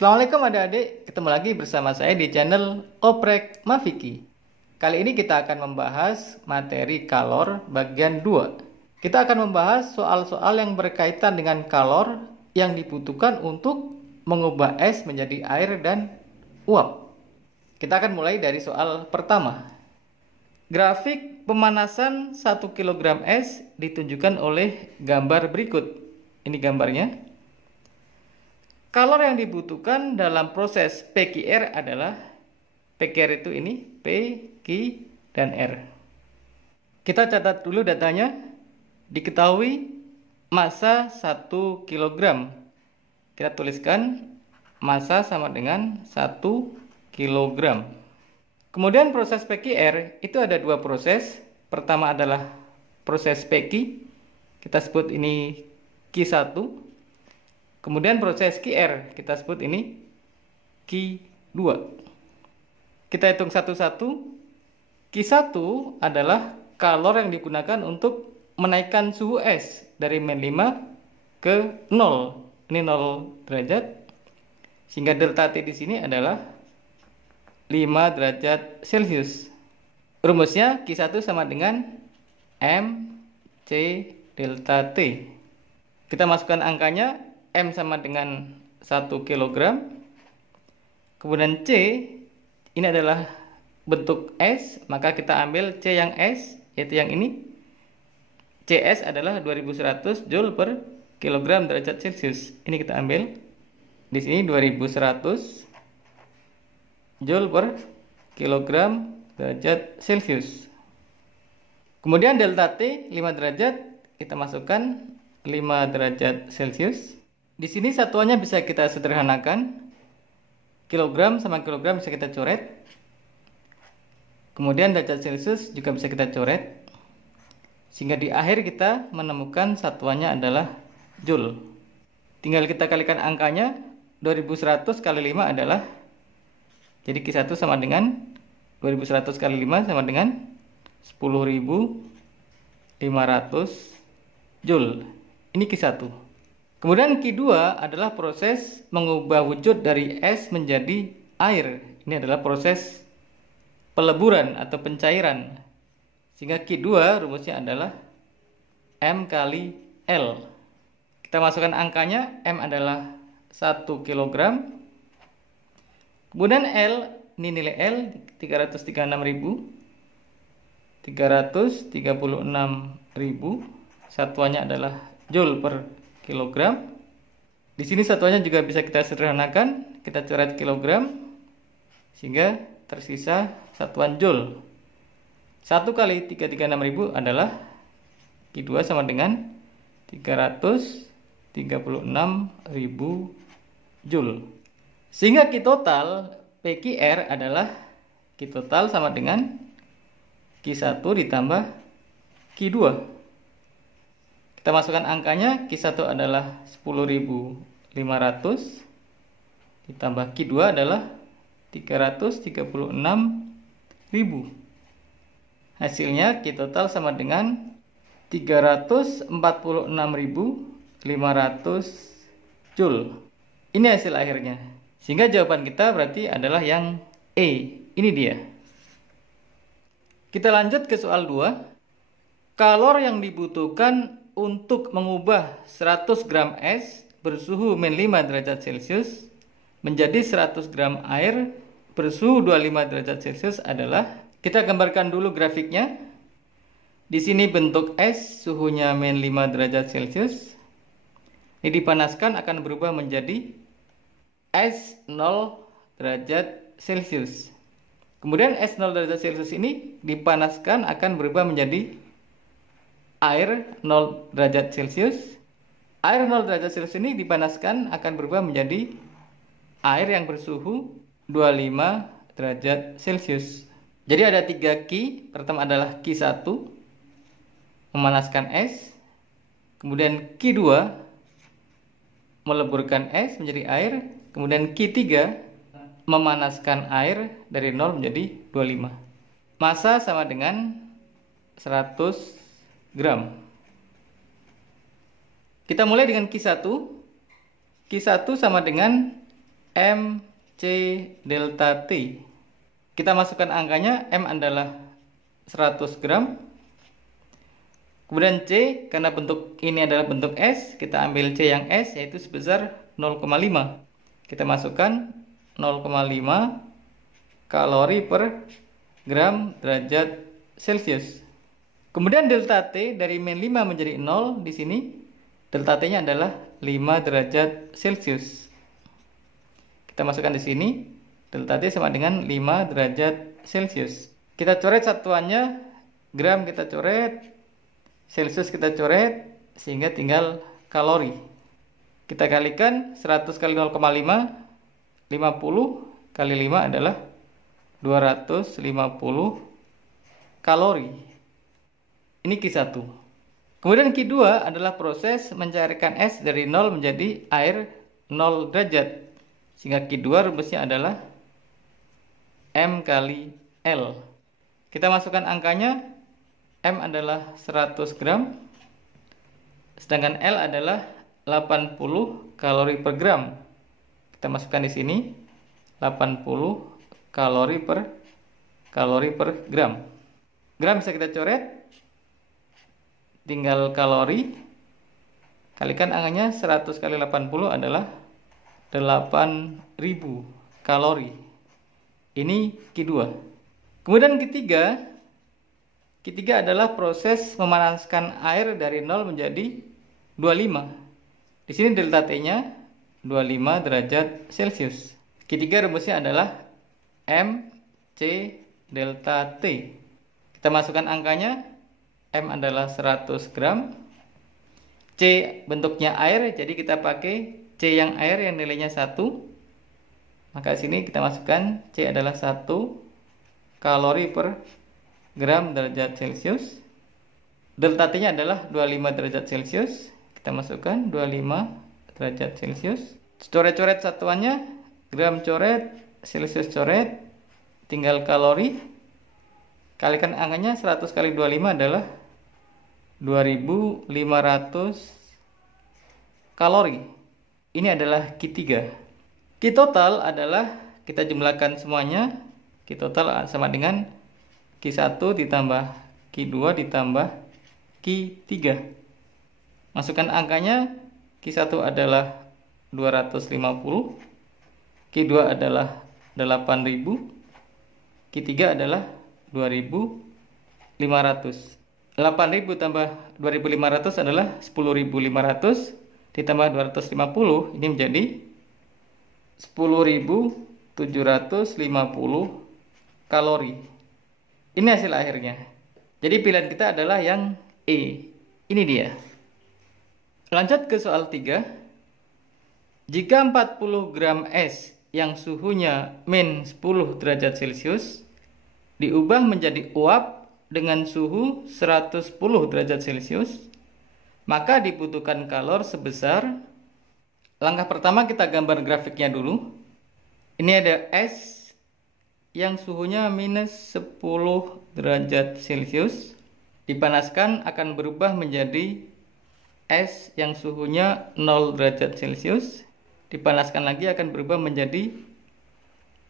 Assalamualaikum adik-adik, ketemu lagi bersama saya di channel Oprek Mafiki. Kali ini kita akan membahas materi kalor bagian 2. Kita akan membahas soal-soal yang berkaitan dengan kalor yang dibutuhkan untuk mengubah es menjadi air dan uap. Kita akan mulai dari soal pertama. Grafik pemanasan 1 kg es ditunjukkan oleh gambar berikut. Ini gambarnya. Kalor yang dibutuhkan dalam proses PQR adalah PQR itu ini P, Q, dan R. Kita catat dulu datanya. Diketahui massa 1 kg. Kita tuliskan massa sama dengan 1 kg. Kemudian proses PQR itu ada dua proses. Pertama adalah proses PQ. Kita sebut ini Q1. Kemudian proses QR, kita sebut ini Q2. Kita hitung satu-satu. Q1 adalah kalor yang digunakan untuk menaikkan suhu es dari -5 ke 0. Ini 0 derajat. Sehingga delta T di sini adalah 5 derajat Celcius. Rumusnya Q1 sama dengan MC delta T. Kita masukkan angkanya. M sama dengan 1 kg. Kemudian C ini adalah bentuk S, maka kita ambil C yang S, yaitu yang ini. CS adalah 2100 Joule per kilogram derajat Celcius. Ini kita ambil. Di sini 2100 Joule per kilogram derajat Celcius. Kemudian delta T 5 derajat, kita masukkan 5 derajat Celcius. Di sini satuannya bisa kita sederhanakan. Kilogram sama kilogram bisa kita coret. Kemudian derajat Celcius juga bisa kita coret. Sehingga di akhir kita menemukan satuannya adalah Joule. Tinggal kita kalikan angkanya. 2100 kali 5 adalah, jadi Q1 sama dengan 2100 kali 5 sama dengan 10.500 Joule. Ini Q1. Kemudian Q2 adalah proses mengubah wujud dari es menjadi air. Ini adalah proses peleburan atau pencairan. Sehingga Q2 rumusnya adalah M kali L. Kita masukkan angkanya. M adalah 1 kg. Kemudian L, ini nilai L 336.000. Satuannya adalah Joule per kilogram. Di sini satuannya juga bisa kita sederhanakan, kita coret kilogram sehingga tersisa satuan Joule. 1 kali 336.000 adalah Q2 sama dengan 336.000 Joule. Sehingga Q total PQR adalah Q total sama dengan Q1 ditambah Q2. Kita masukkan angkanya. Q1 adalah 10.500 ditambah Q2 adalah 336.000. Hasilnya Q total sama dengan 346.500 Joule. Ini hasil akhirnya. Sehingga jawaban kita berarti adalah yang E. Ini dia. Kita lanjut ke soal 2. Kalor yang dibutuhkan untuk mengubah 100 gram es bersuhu -5 derajat Celcius menjadi 100 gram air bersuhu 25 derajat Celcius adalah, kita gambarkan dulu grafiknya. Di sini bentuk es suhunya -5 derajat Celcius. Ini dipanaskan akan berubah menjadi es 0 derajat Celcius. Kemudian es 0 derajat Celcius ini dipanaskan akan berubah menjadi air 0 derajat Celcius. Air 0 derajat Celcius ini dipanaskan akan berubah menjadi air yang bersuhu 25 derajat Celcius. Jadi ada 3 Q. Pertama adalah Q1, memanaskan es. Kemudian Q2, meleburkan es menjadi air. Kemudian Q3, memanaskan air dari 0 menjadi 25. Massa sama dengan 100 gram. Kita mulai dengan Q1. Q1 sama dengan MC delta T. Kita masukkan angkanya, M adalah 100 gram. Kemudian C, karena bentuk ini adalah bentuk S, kita ambil C yang S, yaitu sebesar 0,5. Kita masukkan 0,5 kalori per gram derajat Celcius. Kemudian delta T dari min 5 menjadi 0 di sini. Delta T-nya adalah 5 derajat Celcius. Kita masukkan di sini. Delta T sama dengan 5 derajat Celcius. Kita coret satuannya, gram kita coret, Celcius kita coret, sehingga tinggal kalori. Kita kalikan 100 kali 0,5, 50 kali 5 adalah 250 kalori. Ini Q1. Kemudian Q2 adalah proses mencairkan es dari 0 menjadi air 0 derajat. Sehingga Q2 rumusnya adalah M kali L. Kita masukkan angkanya, M adalah 100 gram, sedangkan L adalah 80 kalori per gram. Kita masukkan di sini 80 kalori per gram. Gram bisa kita coret, tinggal kalori. Kalikan angkanya, 100 kali 80 adalah 8000 kalori. Ini Q2. Kemudian Q3 adalah proses memanaskan air dari 0 menjadi 25. Di sini delta T-nya 25 derajat Celcius. Q3 rumusnya adalah MC delta T. Kita masukkan angkanya, M adalah 100 gram. C bentuknya air, jadi kita pakai C yang air yang nilainya 1. Maka di sini kita masukkan C adalah 1 kalori per gram derajat Celcius. Delta T-nya adalah 25 derajat Celcius. Kita masukkan 25 derajat Celcius. Coret-coret satuannya, gram coret, Celcius coret, tinggal kalori. Kalikan angkanya, 100 kali 25 adalah 2500 kalori. Ini adalah Q3. Q total adalah, kita jumlahkan semuanya, Q total sama dengan Q1 ditambah Q2 ditambah Q3. Masukkan angkanya, Q1 adalah 250, Q2 adalah 8000, Q3 adalah 2500. 8000 tambah 2500 adalah 10500 ditambah 250, ini menjadi 10.750 kalori. Ini hasil akhirnya. Jadi pilihan kita adalah yang E. Ini dia. Lanjut ke soal 3. Jika 40 gram es yang suhunya min 10 derajat Celcius diubah menjadi uap dengan suhu 110 derajat Celcius, maka dibutuhkan kalor sebesar. Langkah pertama kita gambar grafiknya dulu. Ini ada es yang suhunya minus 10 derajat Celcius. Dipanaskan akan berubah menjadi es yang suhunya 0 derajat Celcius. Dipanaskan lagi akan berubah menjadi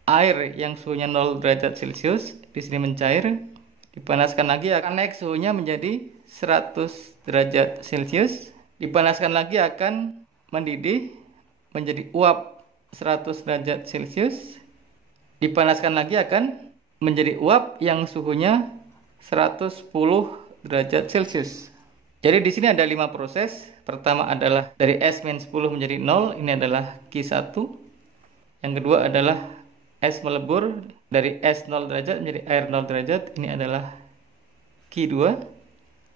air yang suhunya 0 derajat Celcius. Di sini mencair. Dipanaskan lagi akan naik suhunya menjadi 100 derajat Celcius. Dipanaskan lagi akan mendidih menjadi uap 100 derajat Celcius. Dipanaskan lagi akan menjadi uap yang suhunya 110 derajat Celcius. Jadi di sini ada 5 proses. Pertama adalah dari es min 10 menjadi 0, ini adalah Q1. Yang kedua adalah es melebur dari es 0 derajat menjadi air 0 derajat, ini adalah Q2.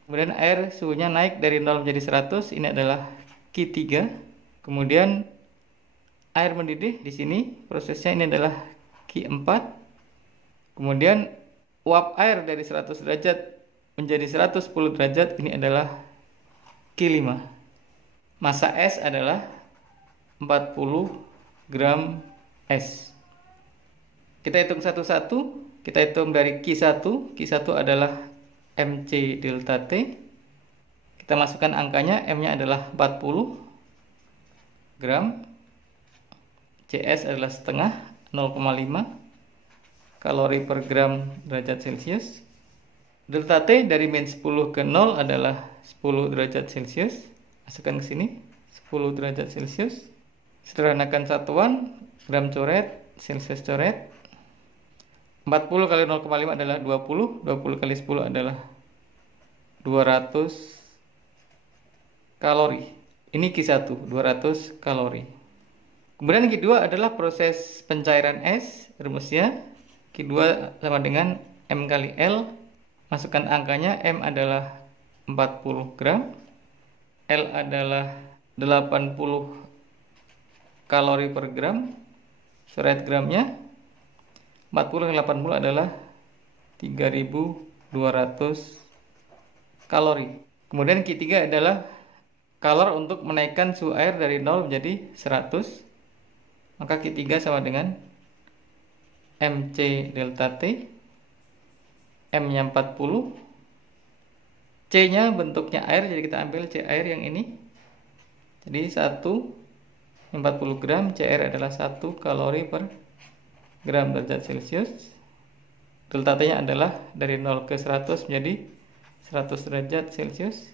Kemudian air suhunya naik dari 0 menjadi 100, ini adalah Q3. Kemudian air mendidih di sini prosesnya, ini adalah Q4. Kemudian uap air dari 100 derajat menjadi 110 derajat, ini adalah Q5. Massa es adalah 40 gram es. Kita hitung satu-satu. Kita hitung dari Q1. Q1 adalah MC delta T. Kita masukkan angkanya, M-nya adalah 40 gram. C CS adalah setengah 0,5 kalori per gram derajat Celcius. Delta T dari min 10 ke 0 adalah 10 derajat Celcius. Masukkan ke sini 10 derajat Celcius. Sederhanakan satuan gram coret, Celcius coret. 40 kali 0,5 adalah 20. 20 kali 10 adalah 200 kalori. Ini Q1, 200 kalori. Kemudian Q2 adalah proses pencairan es. Rumusnya Q2 sama dengan M kali L. Masukkan angkanya. M adalah 40 gram. L adalah 80 kalori per gram. Coret gramnya. 40 kali 80 adalah 3200 kalori. Kemudian Q3 adalah kalor untuk menaikkan suhu air dari 0 menjadi 100. Maka Q3 sama dengan MC delta T. M-nya 40. C-nya bentuknya air, jadi kita ambil C air yang ini. Jadi 1 40 gram, C air adalah 1 kalori per gram derajat Celcius. Delta T-nya adalah dari 0 ke 100 menjadi 100 derajat Celcius.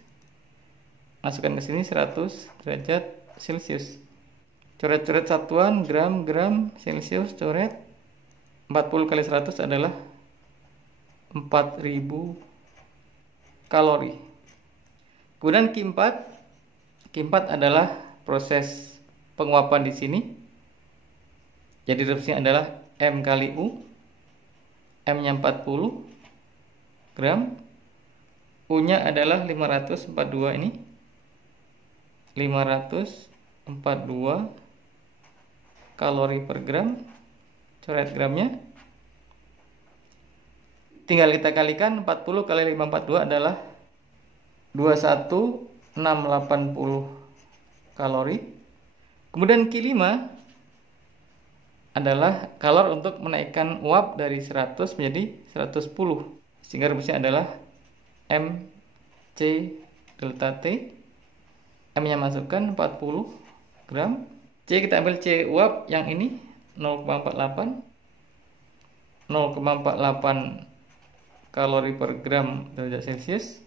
Masukkan ke sini 100 derajat Celcius. Coret-coret satuan gram Celcius coret. 40 kali 100 adalah 4000 kalori. Kemudian Q4 adalah proses penguapan di sini. Jadi rumusnya adalah M kali U. M-nya 40 gram. U-nya adalah 542 ini. 542 kalori per gram. Coret gramnya. Tinggal kita kalikan. 40 kali 542 adalah 21680 kalori. Kemudian Q5 adalah kalor untuk menaikkan uap dari 100 menjadi 110. Sehingga rumusnya adalah MC delta T. M-nya masukkan 40 gram. C kita ambil C uap yang ini 0,48 kalori per gram derajat Celcius.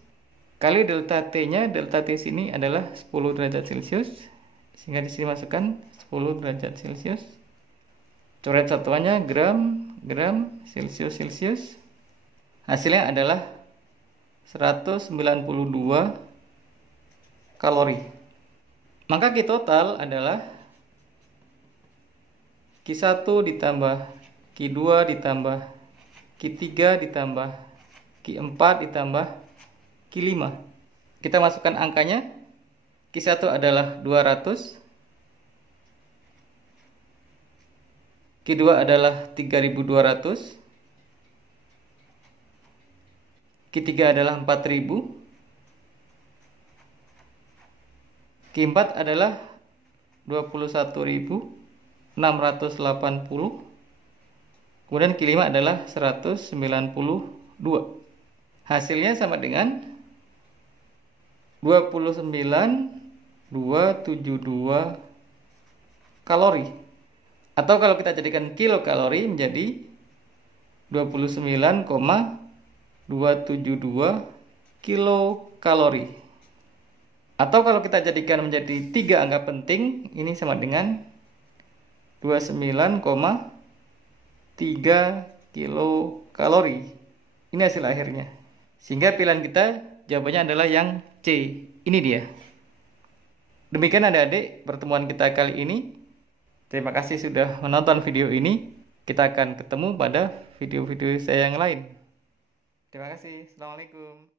Kali delta T-nya, delta T sini adalah 10 derajat Celcius. Sehingga di sini masukkan 10 derajat Celcius. Coret satuannya gram Celcius. Hasilnya adalah 192 kalori. Maka Q total adalah Q1 ditambah Q2 ditambah Q3 ditambah Q4 ditambah Q5. Kita masukkan angkanya. Q1 adalah 200. Q2 adalah 3200. Q3 adalah 4000. Q4 adalah 21.680. Kemudian Q5 adalah 192. Hasilnya sama dengan 29.272 kalori. Atau kalau kita jadikan kilokalori menjadi 29,272 kilokalori. Atau kalau kita jadikan menjadi 3 angka penting, ini sama dengan 29,3 kilokalori. Ini hasil akhirnya. Sehingga pilihan kita jawabannya adalah yang C. Ini dia. Demikian adik-adik pertemuan kita kali ini. Terima kasih sudah menonton video ini. Kita akan ketemu pada video-video saya yang lain. Terima kasih. Assalamualaikum.